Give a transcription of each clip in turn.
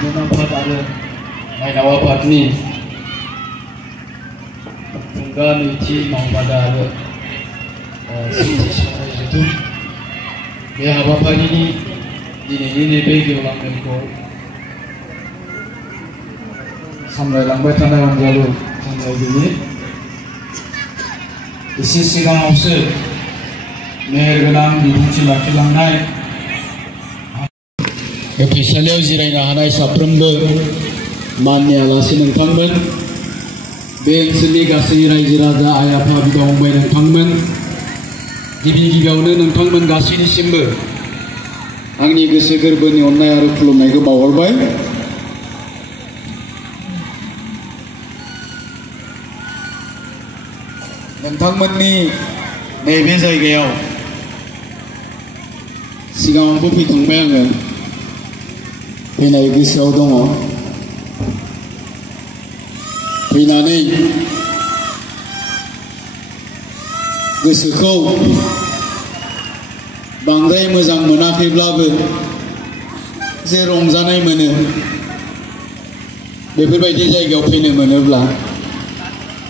Guna Pat ada Nainawa Patni Tungga Miti Maupada ada Siti Syarah itu Be Habafari ini bagi ulang mereka Sampai lambat tanah yang lalu sampai gini isi sigang ausir meher genang dibuci laki langnai Ofisialnya जिरायनो हानाय साफ्रोमबो माननि आलासि नोंथांमोन बे ओनसोलनि गासै रायजो राजा आइ आफा बिदा फंबाय नोंथांमोन गिबियावनो नोंथांमोन गासैनिसिमबो आंनि गोसो गोरबोनि अननाय आरो खुलुमनायखौ बावहरबाय नोंथांमोननि नैबे जायगायाव सिगाङावबो फैखांबाय आङो फैनाय गोसोआव दङ फैनानै गोसोखौ बांद्राय मोजां मोनाखैब्लाबो जे रंजानाय मोनो बेफोरबायदि जायगायाव फैनो मोनोब्ला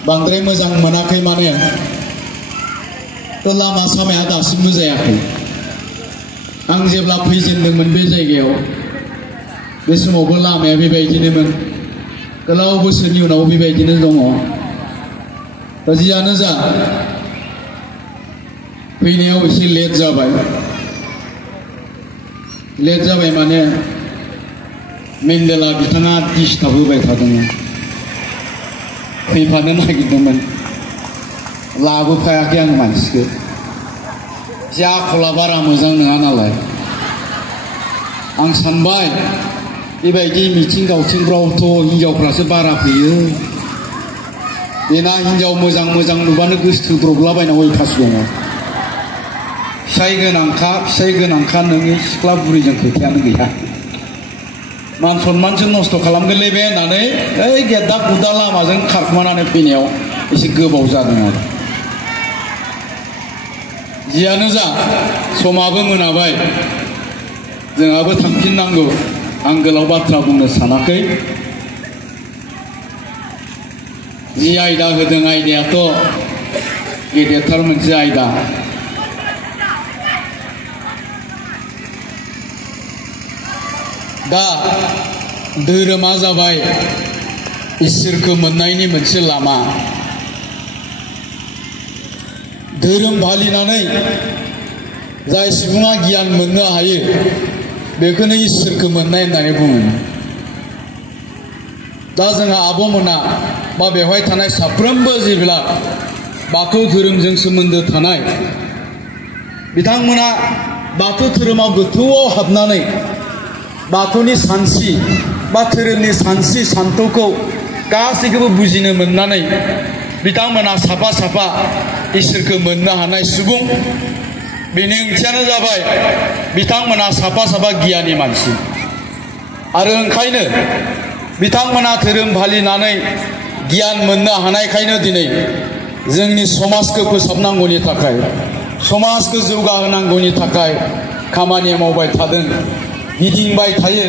बांद्राय मोजां मोनाखै माने लामा सामाया दासिमबो जायाखै आं जेब्ला फैजेनदोंमोन बे जायगायाव बे समावबो लामाया बेबायदिनोमोन गोलाव बोसोरनि उनाव बेबायदिनो दङ दा जियानो जा फैनायाव एसे लेट जाबाय माने मेन्डेला बिथाङा डिस्टार्ब होबाय थादोंमोन फैफानो नागिरदोंमोन लाबोफायाखै आं मानसिखौ जे आखला बारा मोजां नङा नालाय आं सानबाय बेबायदि मिथिं दावथिंफ्रावथ' हिनजावफ्रासो बारा फैयो बेना हिनजाव मोजां नुबानो गोसो थोब्रबलाबायना अयथास दङ फिसाइ गोनांखा नोंनि सिख्ला बुरैजों खोथायानो गैया मान सन्मानसो नस्थ' खालामगोनलै बे होननानै ओइ गेद्दा गुद्दा लामाजों खारखुमानानै फैनायाव एसे गोबाव जादों आरो जियानो जा समाबो मोनाबाय जोंहाबो थांफिननांगौ आं गोलाव बाथ्रा बुंनो सानाखै जि आयदा होदों आयदायाथ' गेदेरथार मोनसे आयदा दा धोरोमा जाबाय इसोरखौ मोननायनि मोनसे लामा धोरोम फालिनानै जाय सुबुङा गियान मोननो हायो बेखौनो इसोरखौ मोननाय होननानै बुङो दा जोंहा आब'मोना बा बेवहाय थानाय साफ्रोमबो जेब्ला बाथौ धोरोमजों सोमोन्दो थानाय बिथांमोना बाथौ धोरोमाव गोथौआव हाबनानै बाथौनि सानस्रि बा धोरोमनि सानस्रि सान्थौखौ गासैखौबो बुजिनो मोननानै बिथांमोना साफा इसोरखौ मोननो हानाय सुबुं बेनि ओंथियानो जाबाय बिथांमोना साफा गियानि मानसि आरो ओंखायनो बिथांमोना धोरोम फालिनानै गियान मोननो हानायखायनो दिनै जोंनि समाजखौ फोसाबनांगौनि थाखाय समाजखौ जौगाहोनांगौनि थाखाय खामानि मावबाय थादों गिदिंबाय थायो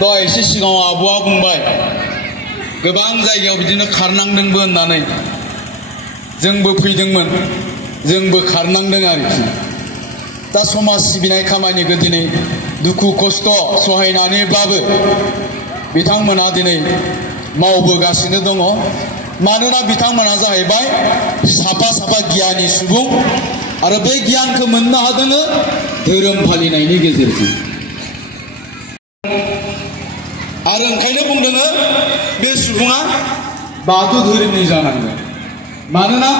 दहाय एसे सिगाङाव आब'आ बुंबाय गोबां जायगायाव बिदिनो खारनांदोंबो होननानै जोंबो फैदोंमोन जोंबो खारनांदों आरोखि दा समाज सिबिनाय खामानिखौ दिनै दुखु खस्थ' सहायनानैब्लाबो बिथांमोना दिनै मावबोगासिनो दङ मानोना बिथांमोना जाहैबाय साफा गियानि सुबुं आरो बे गियानखौ मोननो हादों धोरोम फालिनायनि गेजेरजों आरो ओंखायनो बुंदों बे सुबुङा बाथौ धोरोमनि जानांगोन मानोना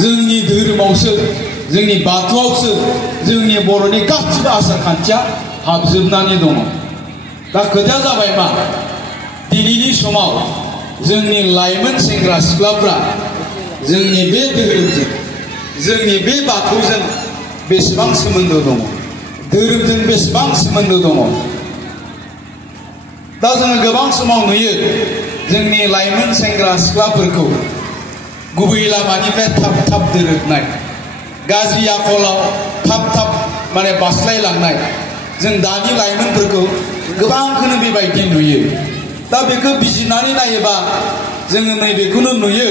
जोंनि धोरोमावसो जोंनि बाथौआवसो जोंनि बर'नि गासिबो आसार खान्थिया हाबजोबनानै दङ दा खोथाया जाबाय मा दिनैनि समाव जोंनि लाइमोन सेंग्रा सिख्लाफ्रा जोंनि बे धोरोमजों जोंनि बे बाथौजों बेसेबां सोमोन्दो दङ धोरोमजों बेसेबां सोमोन्दो दङ दा जोङो गोबां समाव नुयो जोंनि लाइमोन सेंग्रा सिख्लाफोरखौ गुबै लामानिफ्राय थाब दोरोदनाय गाज्रि आखलाव थाब माने बास्लायलांनाय जों दानि लाइमोनफोरखौ गोबांखौनो बेबायदि नुयो दा बेखौ बिजिरनानै नायोबा जोङो नैबेखौनो नुयो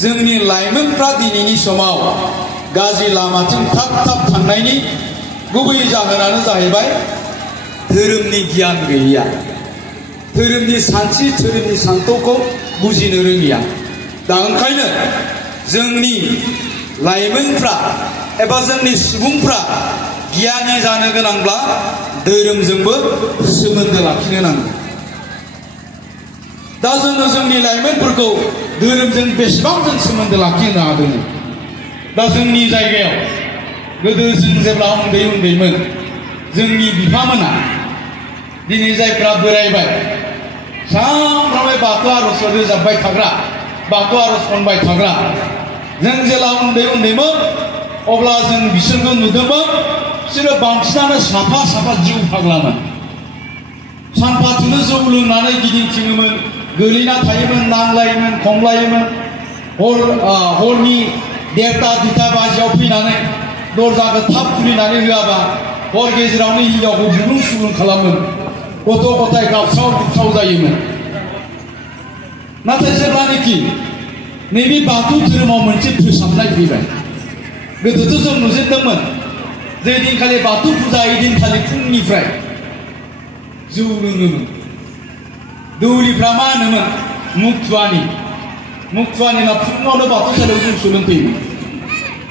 जोंनि लाइमोनफ्रा दिनैनि समाव गाज्रि लामाथिं थाब थाब थांनायनि गुबै जाहोनानो जाहैबाय धोरोमनि गियान गैया धोरोमनि सानस्रि धोरोमनि सान्थौखौ बुजिनो रोङिया दा ओंखायनो जोंनि लाइमोनफ्रा एबा जोंनि सुबुंफ्रा गियानि जानो गोनांब्ला धोरोमजोंबो सोमोन्दो लाखिनो नांगौ दा जोङो जोंनि लाइमोनफोरखौ धोरोमजों बेसेबां जों सोमोन्दो लाखिनो हादों दा जोंनि जायगायाव गोदो जों जेब्ला उन्दै उन्दैमोन जोंनि बिफामोना दिनै जायफ्रा बोरायबाय सानफ्रामबो बाथौ आर'ज रोजाबबाय थाग्रा बाथौ आर'ज खनबाय थाग्रा जों जेला उन्दै उन्दैमोन अब्ला जों बिसोरखौ नुदोंमोन बिसोरो बांसिनानो साफा साफा जिउ फाग्लामोन सानफाथोलो जौ लोंनानै गिदिंथिङोमोन गोलैना थायोमोन नांलायोमोन खमलायोमोन हरनि 1:30 बाजियाव फैनानै दरजाखौ थाब खुलिनानै होआबा हर गेजेरावनो हिनजावखौ बुग्लुं सुग्लुं खालामोन गथ' गथाय गाबस्राव गुबस्राव जायोमोन नाथाय जेब्लानोखि नैबे बाथौ धोरोमाव मोनसे फोसाबनाय फैबाय गोदोथ' जों नुजेनदोंमोन जे दिनखालि बाथौ फुजा ओइदिनखालि फुंनिफ्राय जौ लोङोमोन दौरिफ्रा मा होनोमोन मुक्तुवानिना फुङावनो बाथौसालियाव जों सोलोंफैयोमोन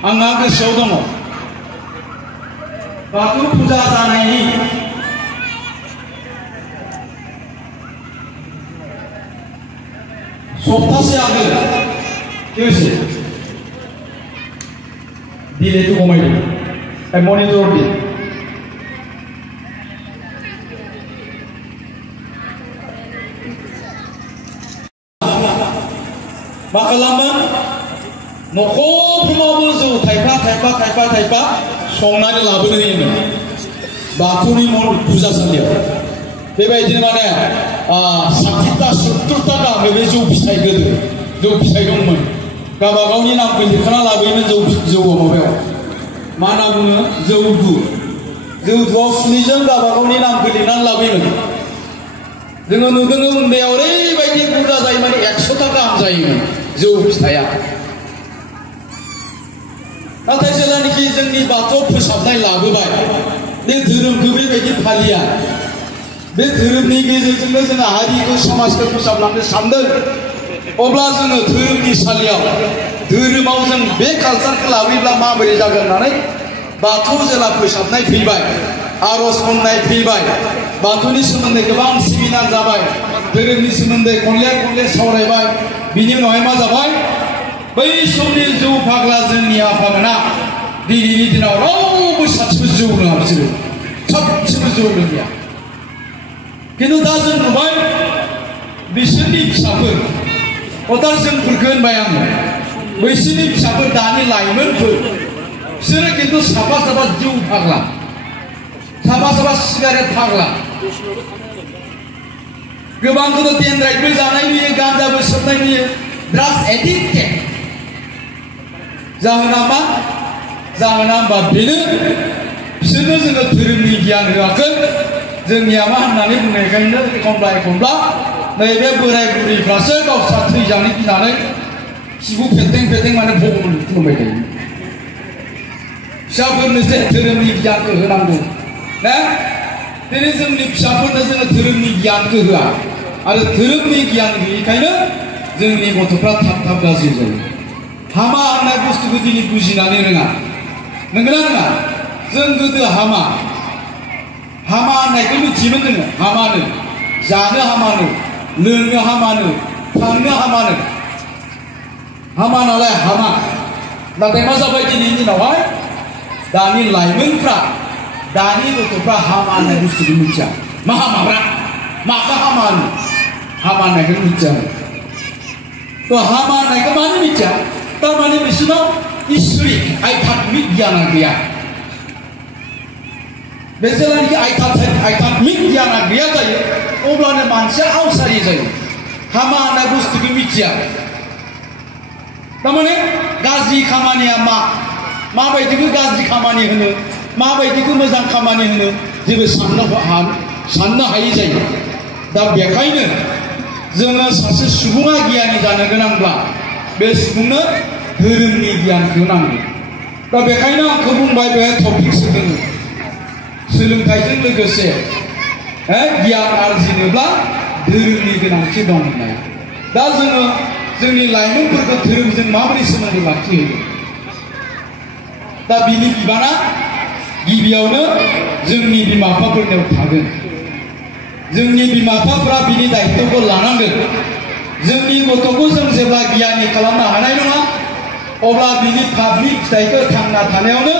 आंहा गोसोआव दङ बाथौ फुजा जानायनि सप्तासे आगोल केसे दिलेखौ खमायदों मनिटर दिन मा खालामो न'खरफ्रोमावबो जौ थाइफा संनानै लाबोनो होयोमोन बाथौनि फुजासालियाव बेबायदिनो माने 60टा 70टा गाहाम बे जौ फिथाइ गोदो जौ फिथाइ दंमोन गावबा गावनि नामखौ लिरखाना लाबोयोमोन जौआव माबायाव मा नाम बुङो जौदुआव सुनैजों गावबा गावनि नामखौ लिरनानै लाबोयोमोन जोङो नुदों उन्दैयाव ओरैबायदि बुरजा जायो माने 100टा गाहाम जायोमोन जौ फिथाइया नाथाय जेब्लानोखि जोंनि बाथौआव फोसाबनाय लाबोबाय बे धोरोमखौ बेबायदि फालिया बे धोरोमनि गेजेरजोंनो जोङो हारिखौ समाजखौ फोसाबलांनो सानदों अब्ला जोङो धोरोमनि सालियाव धोरोमाव जों बे कालचारखौ लाबोयोब्ला माबोरै जागोन होननानै बाथौ जेला फोसाबनाय फैबाय आर'ज खननाय फैबाय बाथौनि सोमोन्दै गोबां सेमिनार जाबाय धोरोमनि सोमोन्दै खनले सावरायबाय बिनि उनावहाय मा जाबाय बै समनि जौ फाग्ला जोंनि आफामोना दिनैनि दिनाव रावबो सासेबो जौ लोङा बिसोरो सासेबो जौ लोंलिया खिन्थु दा जों नुबाय बिसोरनि फिसाफोर अदार जोंफोरखौ होनबाय आङो बैसोरनि फिसाफोर दानि लाइमोनफोर बिसोरो खिन्थु साफा जौ फाग्ला साफा सिगारेट फाग्ला गोबांखौथ' डेनड्राइटबो जानाय नुयो गान्जाबो सोबनाय नुयो ड्राग्स एडिक्टेड जाहोना मा जाहोना होनबा बेनो बिसोरनो जोङो धोरोमनि गियान होआखै जोंनिया मा होननानै बुंनायखायनो एखनब्ला नैबे बोराय बुरैफ्रासो गावस्रा थैजानो गिनानै खिबु फेथें माने भगबान खुलुमबाय थायो फिसाफोरनोसो धोरोमनि गियानखौ होनांगौ ना दिनै जोंनि फिसाफोरनो जोङो धोरोमनि गियानखौ होआ आरो धोरोमनि गियान गैयैखायनो जोंनि गथ'फ्रा थाब गाज्रि जायो हामा होननाय बुस्थुखौ दिनै बुजिनानै रोङा नंगौना नङा जों गोदो हामा होननायखौ मिथियोमोन जोङो हामानो जानो हामानो लोंनो हामानो थांनो हामा नालाय हामा नाथाय मा जाबाय दिनैनि दिनावहाय दानि लाइमोनफ्रा दानि गथ'फ्रा हामा होननाय बुस्थुखौ मिथिया मा हामाब्रा माखौ हामा होननायखौ मिथिया तो हामा होननायखौ मानो मिथिया तारमाने बिसोरनाव इसोरिक आध्यात्मिक गियाना गैया बे जेब्लानोखि आध्यात्मिक गियाना गैया जायो अब्लानो मानसिया आवसारि जायो हामा होननाय बुस्थुखौ मिथिया तारमाने गाज्रि खामानिया माबायदिखौ गाज्रि खामानि होनो माबायदिखौ मोजां खामानि होनो जेबो साननो हायै जायो। दा बेखायनो जोङो सासे सुबुङा गियानि जानो गोनांब्ला बे सुबुंनो धोरोमनि गियानखौ नांगौ। दा बेखायनो आंखौ बुंबाय बेहाय टपिक्स दङ सोलोंथाइजों लोगोसे गियान आरजिनोब्ला धोरोमनि गोनांथि दं होननाय। दा जोङो जोंनि लाइमोनफोरखौ धोरोमजों माबोरै सोमोन्दो लाखिहोयो? दा बिनि बिबाना गिबियावनो जोंनि बिमा बिफाफोरनियाव थागोन। जोंनि बिमा बिफाफोरा बिनि दायित्वखौ लानांगोन। जोंनि गथ'खौ जों जेब्ला गियानि खालामनो हानाय नङा अब्ला बिनि फाबनि फिथाइखौ थांना थानायावनो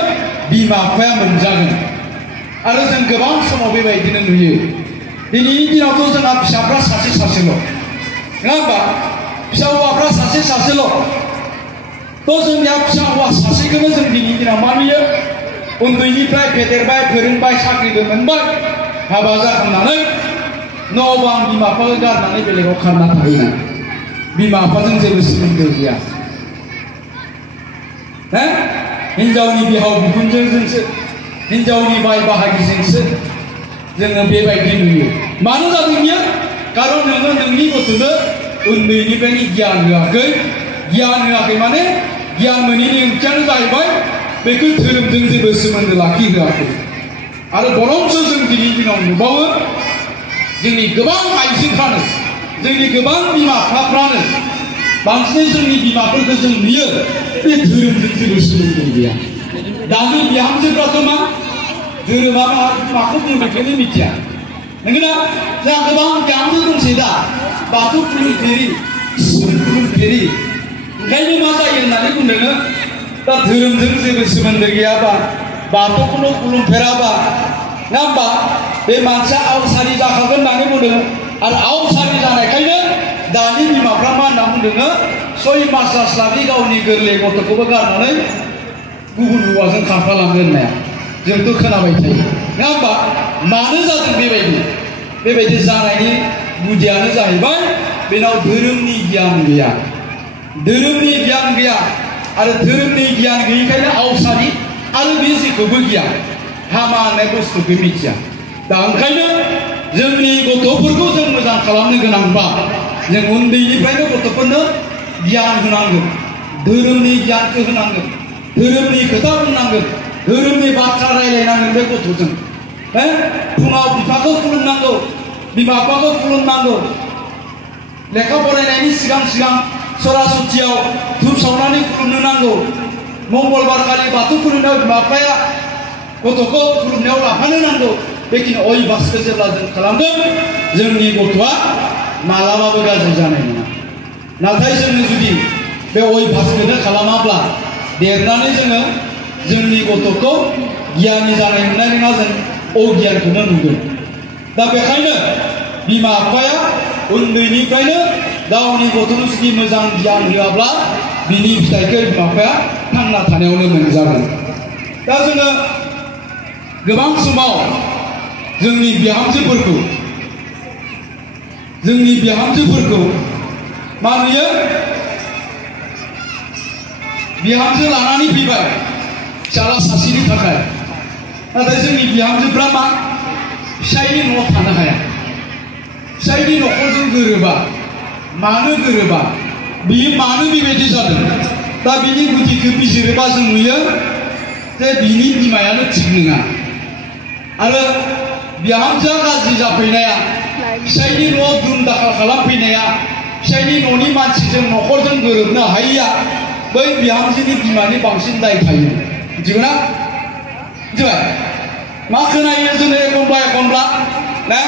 बिमा बिफाया मोनजागोन। आरो जों गोबां समाव बेबायदिनो नुयो। दिनैनि दिनावथ' जोंहा फिसाफ्रा सासे सासेल' नङा होमबा? फिसा हौवाफ्रा सासे सासेल'। थ' जोंनिया फिसा हौवा सासेखौनो जों दिनैनि दिनाव मा नुयो? उन्दैनिफ्राय फेदेरबाय फोरोंबाय साख्रिबो मोनबाय हाबा जाखांनानै न' बां बिमा बिफाखौ गारनानै बेलेगाव खारना थाहैनाय। बिमा बिफाजों जेबो सोमोन्दो गैया। हिन्जावनि बिहाव बिखुनजोजोंसो हिन्जावनि बाय बाहागिजोंसो जोङो बेबायदि नुयो। मानो जादों बियो? खारन नोङो नोंनि गथ'नो उन्दैनिफ्रायनो गियान होआखै। गियान होआखै माने गियान मोनैनि ओंथियानो जाहैबाय बेखौ धोरोमजों जेबो सोमोन्दो लाखिहोआखै। आरो बरंसो जों दिनैनि दिनाव नुबावो जोंनि गोबां आइजोफ्रानो जोंनि गोबां बिमा बिफाफ्रानो बांसिनै जोंनि बिमाफोरखौ जों नुयो बे धोरोमजों जेबो सोमोन्दो गैया। दानि बिहामजोफ्राथ' मा धोरोमा माखौ बुङो बेखौनो मिथिया। नंगौना? जोंहा गोबां बिहामजो दंसै दा बाथौ खुलुमफेरि इसोर खुलुमफेरि। ओंखायनो मा जायो होननानै बुंदों दा धोरोमजों जेबो सोमोन्दो गैयाबा बाथौखौनो खुलुमफेराबा नङा होमबा बे मानसिया आवसारि जाखागोन होननानै बुंदों। आरो आवसारि जानायखायनो दानि बिमाफ्रा मा होनना बुंदों 6 मास जास्लाबि गावनि गोरलै गथ'खौबो गारनानै गुबुन हौवाजों खारफालाङो होननाया जोंथ' खोनाबाय थायो नङा होमबा? मानो जादों बेबायदि जानायनि गुदियानो जाहैबाय बेनाव धोरोमनि गियान गैया। धोरोमनि गियान गैया आरो धोरोमनि गियान गैयैखायनो आवसारि आरो बे जेखौबो गिया हामा होननाय बुस्थुखौ मिथिया। दा ओंखायनो जोंनि गथ'फोरखौ जों मोजां खालामनो गोनांबा जों उन्दैनिफ्रायनो गथ'फोरनो गियान होनांगोन। धोरोमनि गियानखौ होनांगोन। धोरोमनि खोथा बुंनांगोन। धोरोमनि बाथ्रा रायलायनांगोन बे गथ'जों। फुङाव बिफाखौ खुलुमनांगौ बिमा बिफाखौ खुलुमनांगौ। लेखा फरायनायनि सिगां सरासतियाव धुप सावनानै खुलुमनो नांगौ। मंगलबार खालि बाथौ खुलुमनायाव बिमा बिफाया गथ'खौ खुलुमनायाव लाफानो नांगौ। बेखिनि अयभासखौ जेब्ला जों खालामगोन जोंनि गथ'आ मालाबाबो गाज्रि जानाय नङा। नाथाय जोङो जुदि बे अयभासखौनो खालामाब्ला देरनानै जोङो जोंनि गथ'खौ गियानि जानाय नुनाय नङा। जों अगियानखौनो नुगोन। दा बेखायनो बिमा बिफाया उन्दैनिफ्रायनो गावनि गथ'नो जुदि मोजां गियान होआब्ला बिनि फिथाइखौ बिमा बिफाया थांना थानायावनो मोनजागोन। दा जोङो गोबां समाव जोंनि बिहामजोफोरखौ मा नुयो? बिहामजो लानानै फैबाय फिसाला सासेनि थाखाय। नाथाय जोंनि बिहामजोफ्रा मा फिसायनि न'आव थानो हाया। फिसायनि न'खरजों गोरोबा। मानो गोरोबा? बियो मानो बेबायदि जादों? दा बिनि गुदिखौ बिजिरोबा जों नुयो जे बिनि बिमायानो थिग नङा। आरो बिहामजोआ गाज्रि जाफैनाया फिसायनि न'आव दुम दाखाल खालामफैनाया फिसायनि न'नि मानसिजों न'खरजों गोरोबनो हायैया बै बिहामजोनि बिमानि बांसिन दाय थायो। मिथिगौना? मिथिबाय? मा खोनायो जोङो एखनब्ला ना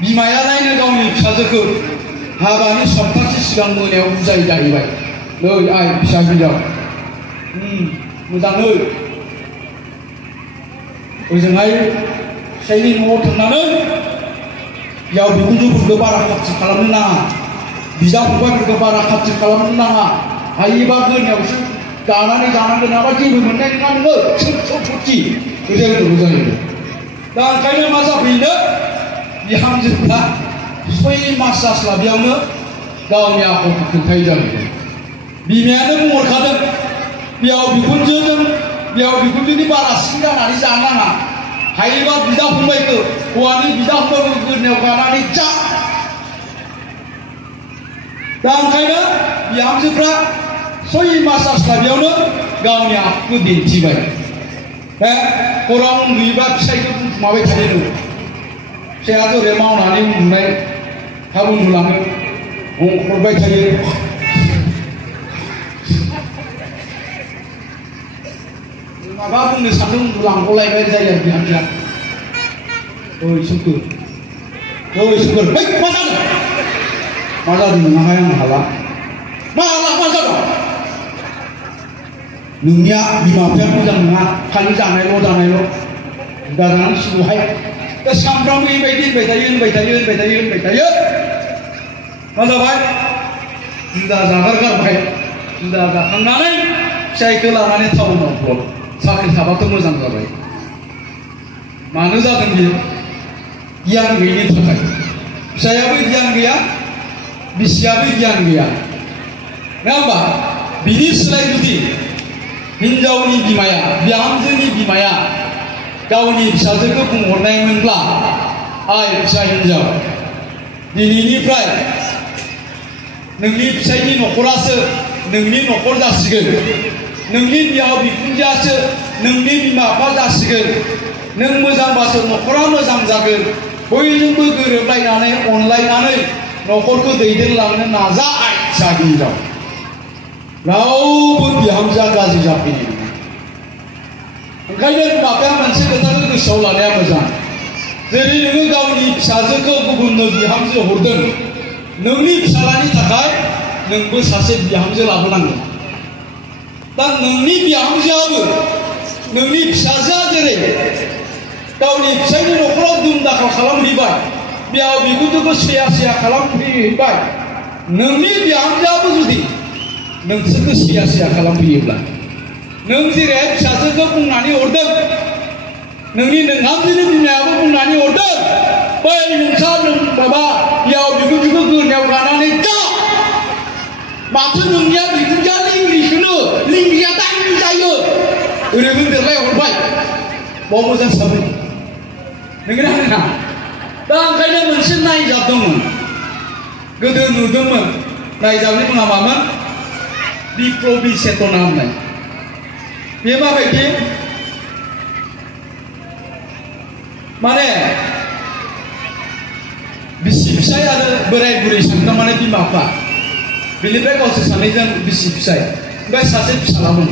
बिमायालायनो गावनि फिसाजोखौ हाबानि सप्तासे सिगां मोनायाव बुजाय जाहैबाय। नै आइ फिसा हिनजाव मोजाङै ओजोंहाय फिसायनि न'आव थांनानै बिहाव बिखुनजोफोरखौ बारा खाथि खालामनो नाङा। बिदा फंबायफोरखौ बारा खाथि खालामनो नाङा। हायोबा गोरनायावसो दानानै जानांगोन नङाबा जेबो मोननाय नङा नोङो सम्पति बेबायदि जायो। दा ओंखायनो मा जाफैनो बिहामजोफ्रा 6 मास जास्लाबियावनो गावनि आखलखौ खोन्थायै जाहैदों। बिमायानो बुंहरखादों बिहाव बिखुनजोनि बारा सिन जानानै जानो नाङा। हायोबा बिदा फंबायखौ हौवानि बिदा फंबायखौ गोदोनायाव गानानै जा दा ओंखायनो बिहामजोफ्रा 6 मास जास्लाबियावनो गावनि आखुखौ दिन्थिबाय हराव उन्दुयोबा फिसायखौ बुथुमाबाय थायो फिसायाथ' ओरै मावनानै उन्दुनाय थाब उन्दुलाङो हरबाय थायो माबा बुंनो सानदों उन्दुलांगलायबाय जायो आरो बिहामजोआ ओइ सुकुर मा जादों नोंहाय आं हाला मा जादों नोंनिया बिमा बिफाया मोजां नङा खालि जानायल' दाजानानै सिबोहाय दा सामफ्रामबो बेबायदि होनबाय थायो मा जाबाय जुदा जागारगारबाय जुदा जाखांनानै फिसायखौ लानानै टाउनाव साख्रि थाबाथ' मोजां जाबाय मानो जादों बियो गियान गैयिनि थाखाय फिसायाबो गियान गैया बिसियाबो गियान गैया नङा होमबा बिनि सोलाय जुदि हिनजावनि बिमाया बिहामजोनि बिमाया गावनि फिसाजोखौ बुंहरनायमोनब्ला आइ फिसा हिनजाव दिनैनिफ्राय नोंनि फिसायनि न'खरासो नोंनि न'खर जासिगोन नोंनि बिहाव बिखुनजोआसो नोंनि बिमा बिफा जासिगोन नों मोजांबासो न'खरा मोजां जागोन बयजोंबो गोरोबलायनानै अनलायनानै न'खरखौ दैदेनलांनो नाजा आइ फिसा हिनजाव रावबो बिहामजोआ गाज्रि जाफैनाय नङा ओंखायनो बिमाया मोनसे खोथाखौ गोसोआव लानाया मोजां जेरै नोङो गावनि फिसाजोखौ गुबुननो बिहामजो हरदों नोंनि फिसालानि थाखाय नोंबो सासे बिहामजो लाबोनांगोन दा नोंनि बिहामजोआबो नोंनि फिसाजोआ जेरै गावनि फिसायनि न'खराव दुम दाखाल खालामहैबाय बिहाव बिखुनजोखौ सैया खालामफैबाय नोंनि बिहामजोआबो जुदि नोंसोरखौ सैया खालामफैयोब्ला नों जेरै फिसाजोखौ बुंनानै हरदों नोंनि नोंहामजोनि बिमायाबो बुंनानै हरदों बै नोंसा माबा बिहाव बिखुनजोखौ गोदोनायाव गानानै जा माथो नोंनिया बिखुनजोआ लिंगिया दाइन जायो ओरैबो देरलाय हरबाय बाव मोजां साबै नोंगोना नङा दा ओंखायनो मोनसे नायजाब दंमोन गोदो नुदोंमोन नायजाबनि मुङा मामोन बिप्लबी चेतना होननाय बे माबायदि माने बिसि फिसाय आरो बोराय बुरै सानखांनानै बिमा बिफा बेनिफ्राय गावसोर सानैजों बिसि फिसाय ओमफ्राय सासे फिसालामोन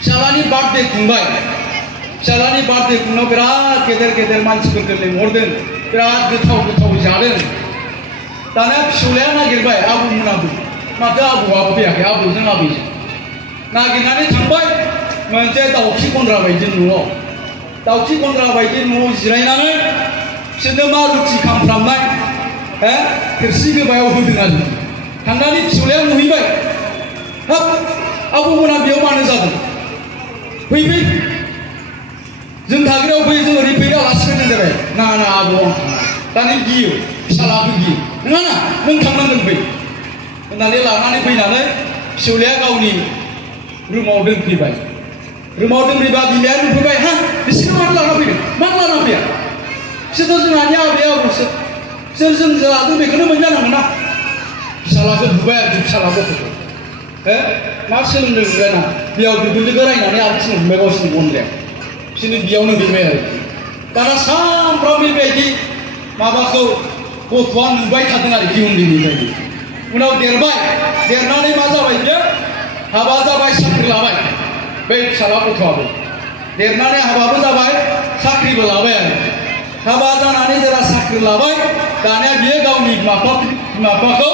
फिसालानि बार्थडे खुंबाय फिसालानि बार्थडे खुंनायाव बिराद गेदेर मानसिफोरखौ लेंहरदों बिराद गोथाव जादों दाना फिसौलाया नागिरबाय आबौमोनाबो माथो आबौआबो फैयाखै आबौजों आबैजों नागिरनानै थांबाय मोनसे दाउखि गन्द्रा बायदि न'आव जिरायनानै बिसोरनो मा रुथि खामफ्रामनाय थोरसि गोबायाव होदों आरो थांनानै फिसौलाया नुहैबाय हाब आबौमोना बेयाव मानो जादों फै जों थाग्रायाव फै जों ओरै फैनो आलासि फैदों जाबाय ना आबौ आं थाङा दानि गियो फिसालाबो गियो नङा ना नों थांनांगोन फै होननानै लानानै फैनानै फिसौलाया गावनि रुमाव दोनफैबाय बिमाया नुफैबाय हा बिसोरनो मानो लाना फैदों मानो लाना फैया बिसोरथ' जोंहानि आबै आबौसो बिसोर जों जादों बेखौनो मोनजानांगोन ना फिसालाखौ बुबाय आरो फिसाला गथ'खौ मा सोलोंदों ना बिहाव बिखुनजोखौ रायनानै आरो थिनहरबाय गावसिनि गन्द्रायाव बिसोरनो बेयावनो गैबाय आरो दाना सानफ्रामबो बेबायदि माबाखौ गथ'आ नुबाय थादों आरोखि उन्दैनिफ्रायनो उनाव देरनानै मा जाबाय बियो हाबा जाबाय साख्रि लाबाय बै फिसाला गथ'आबो देरनानै हाबाबो जाबाय साख्रिबो लाबाय आरो हाबा जानानै जेला साख्रि लाबाय दानिया बियो गावनि बिमा बिफाखौ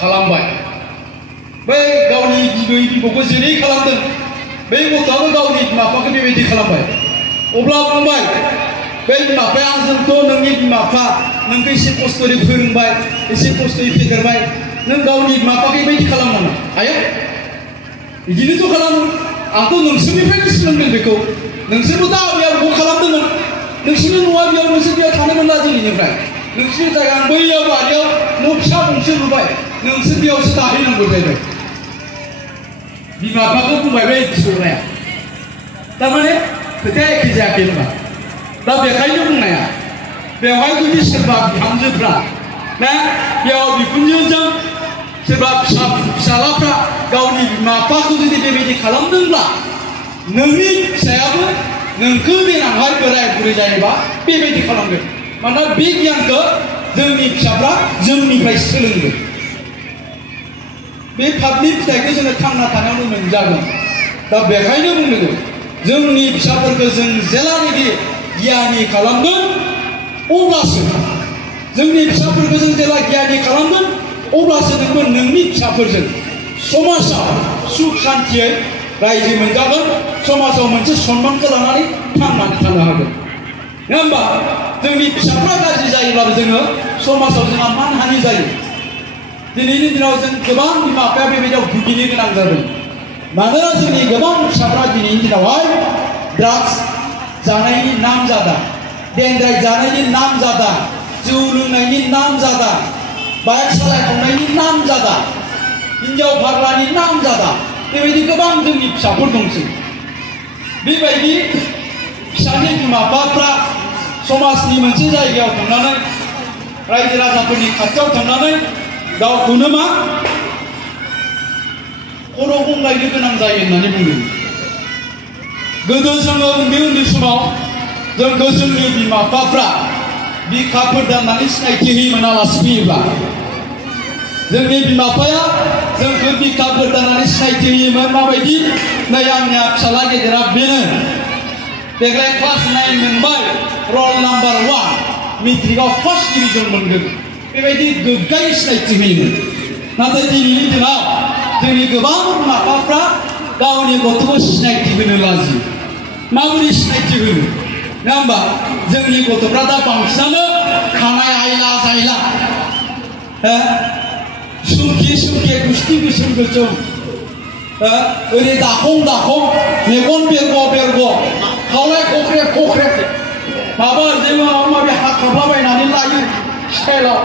खालामबाय बै गावनि बिबै बिबौखौ जेरै खालामदों बै गथ'आबो गावनि बिमा बिफाखौ बेबायदि खालामबाय अब्ला बुंबाय बै बिमा बिफाया आंजोंथ' नोंनि बिमा बिफा नोंखौ एसे खस्थ'यै फोरोंबाय एसे खस्थ'यै फेदेरबाय नों गावनि बिमा बिफाखौ बेबायदि खालामनाङा आयो बिदिनोथ' खालामो आंथ' नोंसोरनिफ्रायनो सोलोंदों बेखौ नोंसोरबो दा आबै आबौखौ खालामदोंमोन नोंसोरनि न'आ बेयाव नोंसोर बेयाव थानो मोनला दिनैनिफ्राय नोंसोरनि जायगा आं बैयाव बारियाव न' फिसा गंसे लुबाय नोंसोर बेयावसो थाहैनांगौ जाहैबाय बिमा बिफाखौ बुंबाय बै फिसौलाया थारमाने खोथाया एखे जायाखै होनबा दा बेखायनो बुंनाया बेवहाय जुदि सोरबा बिहामजोफ्रा ना बेयाव बिखुनजोजों सोरबा फिसालाफ्रा गावनि बिमा बिफाखौ जुदि बेबायदि खालामदोंब्ला नोंनि फिसायाबो नोंखौ देनांहाय बोराय बुरै जायोबा बेबायदि खालामगोन। मानोना बे गियानखौ जोंनि फिसाफ्रा जोंनिफ्राय सोलोंगोन। बे फाबनि फिथाइखौ जोङो थांना थानायावनो मोनजागोन। दा बेखायनो बुंदों जोंनि फिसाफोरखौ जों जेलानाखि गियानि खालामगोन अब्लासो जोंनि फिसाफोरखौ जों जेला गियानि खालामगोन अब्लासो नोंबो नोंनि फिसाफोरजों समाजाव सुख शान्तियै रायजो मोनजागोन। समाजाव मोनसे सन्मानखौ लानानै थांनानै थानो हागोन। नङा होमबा? जोंनि फिसाफ्रा गाज्रि जायोब्लाबो जोङो समाजाव जोंहा मानहानि जायो। दिनैनि दिनाव जों गोबां बिमा बिफाया बेबायदियाव भुगिनो गोनां जादों। मानोना जोंनि गोबां फिसाफ्रा दिनैनि दिनावहाय ड्राग्स जानायनि नाम जादा, डेन्ड्राइट जानायनि नाम जादा, जौ लोंनायनि नाम जादा, बाइक सालायखांनायनि नाम जादा, हिन्जाव फाग्लानि नाम जादा, बेबायदि गोबां जोंनि फिसाफोर दंसै। बेबायदि फिसानि बिमा बिफाफ्रा समाजनि मोनसे जायगायाव थांनानै रायजो राजाफोरनि खाथियाव थांनानै गावखौनो मा खर' गंलायनो गोनां जायो होननानै बुंदों। गोदो जोङो उन्दै उन्दै समाव जोंखौ जोंनि बिमा बिफाफ्रा बिखाफोर दाननानै सिनायथि होयोमोन। आलासि फैयोब्ला जोंनि बिमा बिफाया जोंखौ बिखाफोर दाननानै सिनायथि होयोमोन। माबायदि? नै आंनिया फिसाला गेदेरा बेनो, देग्लाय क्लास 9 मोनबाय, रल नाम्बार 1, मेट्रिकआव फार्स्ट डिभिजन मोनदों। बेबायदि गोग्गायै सिनायथि होयोमोन। नाथाय दिनैनि दिनाव जोंनि गोबां बिमा बिफाफ्रा गावनि गथ'खौ सिनायथि होनो लाजियो। माबोरै सिनायथि होनो? नङा होमबा? जोंनि गथ'फ्रा दा बांसिनानो खानाय आयला जायला, सुखि सुखि गुस्थि गोसोम गोसोम, ओरै दाखं दाखं, मेगन बेरग' बेरग', खावलाय खख्रेब खख्रेब, माबा ओरैजाय माबा माबि हाख्लाबलाबायनानै लायो स्टाइलाव।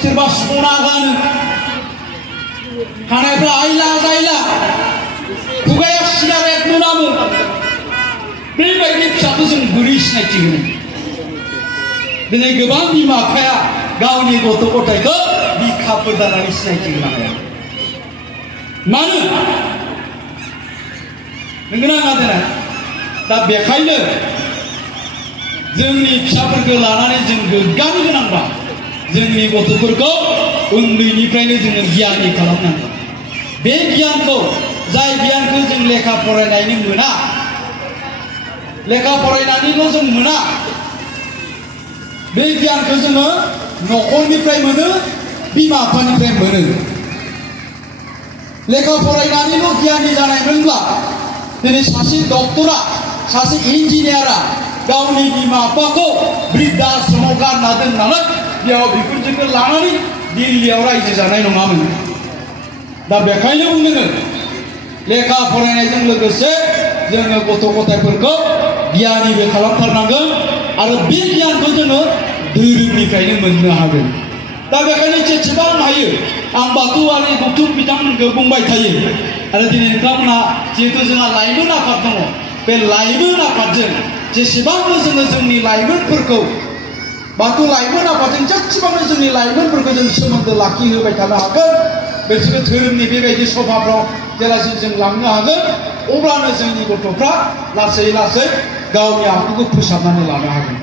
सोरबा सना गानो, खानायफ्रा आयला जायला, खुगाया सिगारेट मोनामो। बेबायदि फिसाखौ जों बोरै सिनायथि होनो? दिनै गोबां बिमा बिफाया गावनि गथ' गथायखौ बिखाफोर दाननानै सिनायथि होनो हाया। मानो? नंगौना नङा? दा बेखायनो जोंनि फिसाफोरखौ लानानै जों गोग्गानो गोनांबा जोंनि गथ'फोरखौ उन्दैनिफ्रायनो जोङो गियानि खालामनांगोन। बे गियानखौ, जाय गियानखौ जों लेखा फरायनायनि मोना, लेखा फरायनानैल' जों मोना, बे गियानखौ जोङो न'खरनिफ्राय मोनो, बिमा बिफानिफ्राय मोनो। लेखा फरायनानैल' गियानि जानायमोनब्ला दिनै सासे डक्टरा, सासे इन्जिनियारा गावनि बिमा बिफाखौ बृद्धाश्रमाव गारना दोननानै बेयाव बिखुनजोखौ लानानै दिल्लीयाव रायजो जानाय नङामोन। दा बेखायनो बुंदों लेखा फरायनायजों लोगोसे जोङो गथ' गथायफोरखौ गियानिबो खालामथारनांगोन आरो बे गियानखौ जोङो धोरोमनिफ्रायनो मोननो हागोन। दा बेखायनो जेसेबां हायो आं बाथौआरि गौथुम बिथांमोनखौ बुंबाय थायो। आरो दिनै नोंथांमोनहा जिहेतु जोंहा लाइमोन आफाद दङ, बे लाइमोन आफादजों जेसेबांनो जोङो जोंनि लाइमोनफोरखौ बाथौ लाइमोन आफादजों जेसेबांनो जोंनि लाइमोनफोरखौ जों सोमोन्दो लाखिहोबाय थानो हागोन, बिसोरो धोरोमनि बेबायदि सभाफ्राव जेलासिम जों लांनो हागोन, अब्लानो जोंनि गथ'फ्रा लासै लासै गावनि आखुखौ फोसाबनानै लानो हागोन।